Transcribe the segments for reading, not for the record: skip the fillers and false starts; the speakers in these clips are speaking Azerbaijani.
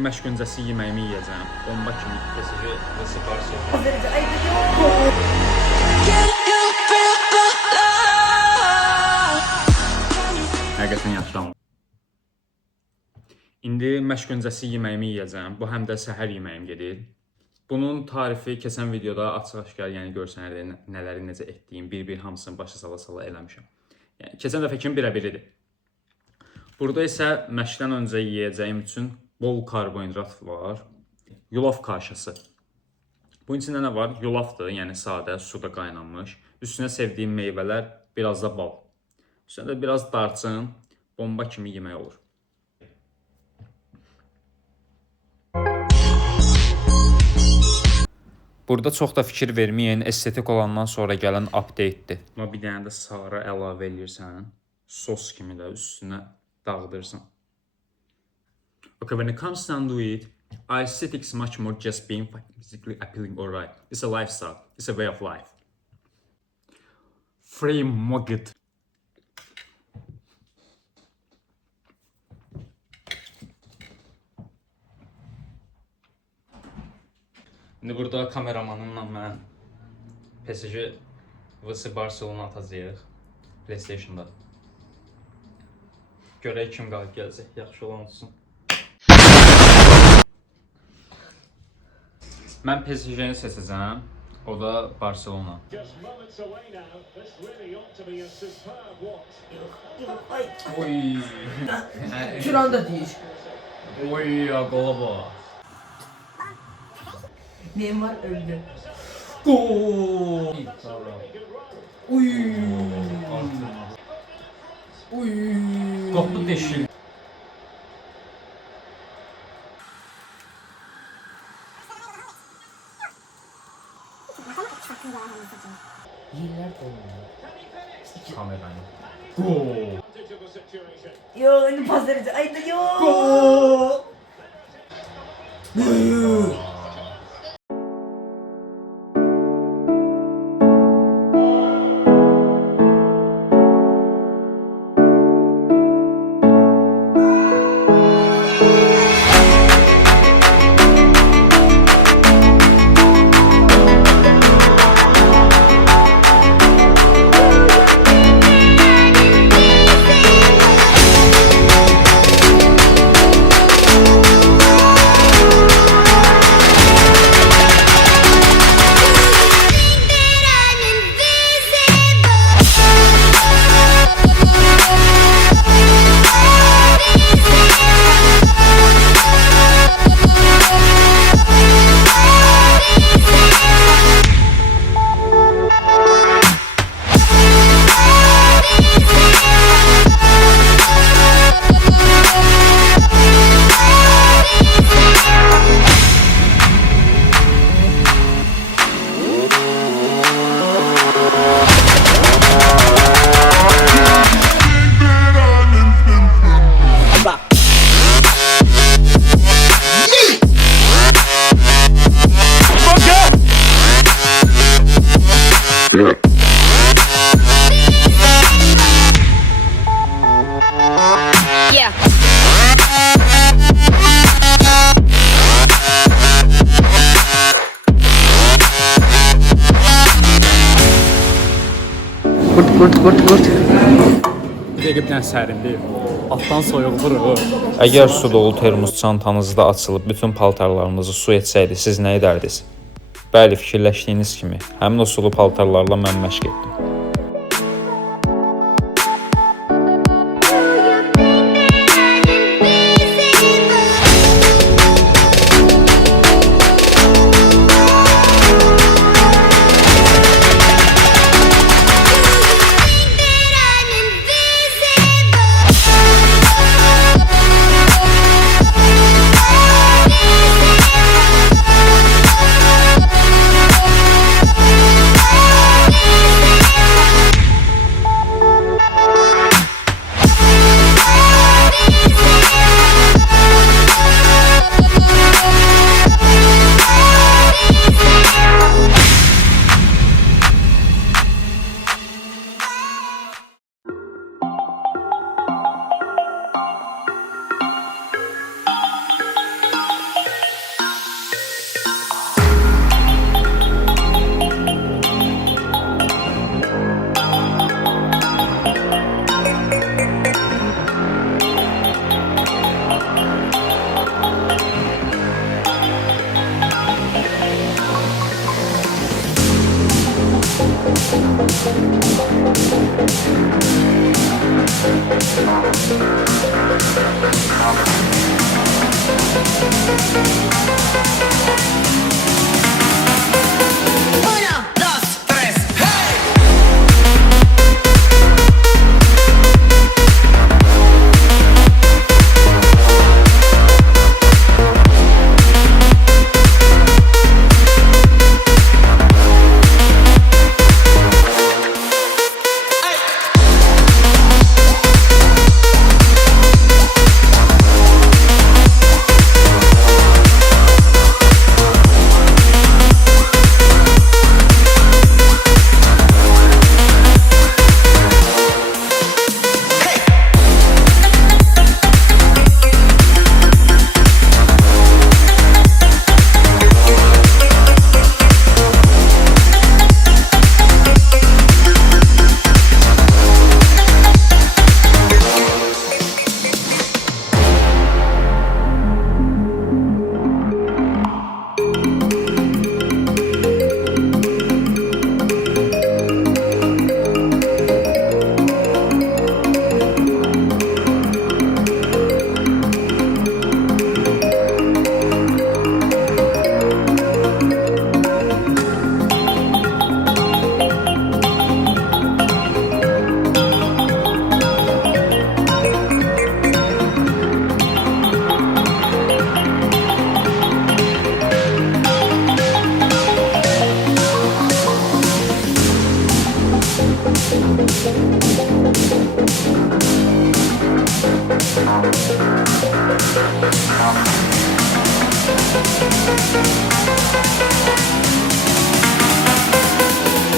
Məşq öncəsi yeməyimi yeyəcəm. Bomba kimi PSG və Barcelona. Həqiqətən yaxşıdır. İndi məşq öncəsi yeməyimi yeyəcəm. Bu həm də səhər yeməyim gedir. Bunun tarifi keçən videoda açıq-aşkar, yəni görsənərdə nələri necə etdiyim, bir-bir hamısını başa sala eləmişəm. Yəni keçən dəfə kimi birə-biridir. Burada isə məşqdən öncə yeyəcəyim üçün bol karbonhidrat var. Yulaf kaşası. Bunun içində nə var? Yulafdır, yəni sadə, suda qaynanmış. Üstünə sevdiyim meyvələr, biraz da bal. Üstünə də biraz darçın, bomba kimi yemək olur. Burada çox da fikir verməyin, estetik olandan sonra gələn update-dir. Bir dənə də sarı əlavə edirsən, sos kimi də üstünə dağıdırsan. Okay, when it comes down to it, aesthetics much more just being physically appealing, alright. It's a lifestyle, it's a way of life. Free Mogget. İndi burada kameramanımla mən PSG vs Barcelona atacağıq PlayStation-da. Görək kim qalib gələcək, yaxşı olan olsun. Mən PSG-ni seçəcəm, o da Barcelona. Oy. Şuranda deyir. Oy, qola bax. Neymar öldü. Gol! Uy. Uy. Qapı deşik. Yiller olmalı. Kamerayı. Gol! Yo, indi pas verecek. Ay da yo. Gol! Yeah. Kurt. Bir dəqiqə bir dənə sərindir. Altdan soyuqdur o. Əgər su dolu termos çantanızda açılıb bütün paltarlarınızı su etsəydi, siz nə edərdiniz? Bəli, fikirləşdiyiniz kimi, həmin o sulu paltarlarla mən məşq etdim. Uno, dos, tres.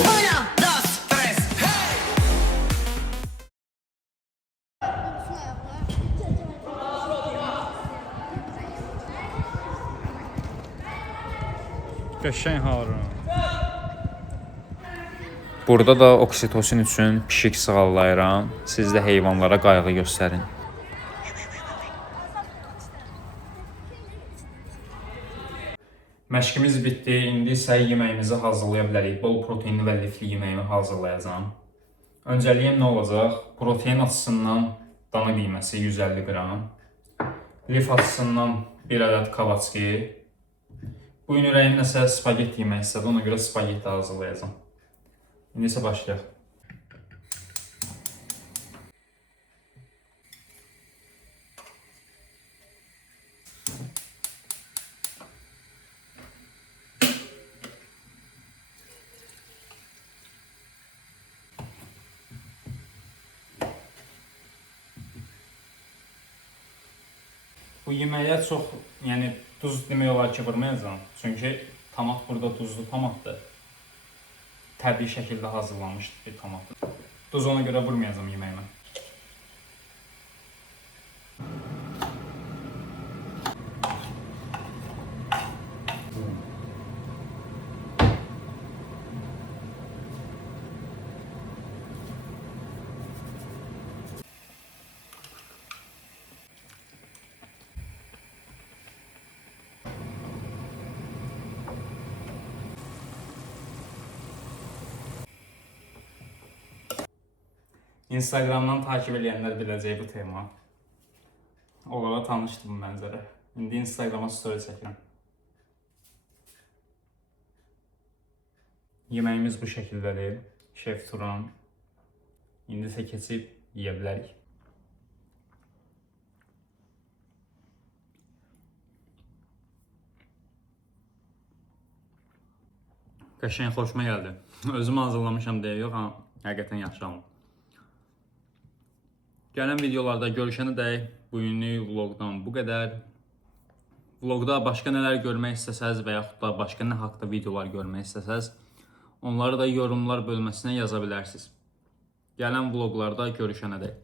Uno, dos, tres. Qəşəng Harun. Burada da oksitosin üçün pişik sığallayıram. Siz də heyvanlara qayğı göstərin. Məşqimiz bitdi. İndi isə yeməyimizi hazırlaya bilərik. Bol proteinli və lifli yeməyimi hazırlayacağam. Öncəliyim nə olacaq? Protein açısından dana qiyməsi 150 qram. Lif açısından 1 ədəd kavaçki. Bu gün ürəyim nəsə spagetti yemək istədi. Ona görə spagetti hazırlayacağam. İndi isə başlayaq. Bu yeməyə çox, yəni duz demək olar ki, vurmayacağam. Çünki tomat burada duzlu tomatdır. Təbii şəkildə hazırlanmışdır bir tomat. Duz ona görə vurmayacağam yeməyimə. Instagramdan takip edənlər biləcək bu tema. Onlara tanışdı bu mənzərə. İndi Instagrama story çəkirəm. Yeməyimiz bu şəkildədir. Şef Turan. İndi isə keçib yeyə bilərik. Qəşəng xoşuma gəldi. Özüm hazırlamışam deyə yox, amma həqiqətən yaxşı aldım. Gələn videolarda görüşənə dək bugünlük vlogdan bu qədər. Vlogda başqa nələr görmək istəsəz və yaxud da başqa nə haqda videolar görmək istəsəz, onları da yorumlar bölməsinə yaza bilərsiniz. Gələn vloglarda görüşənə dək.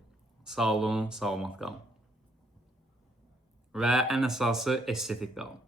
Sağ olun, salamat qalın. Və ən əsası estetik qalın.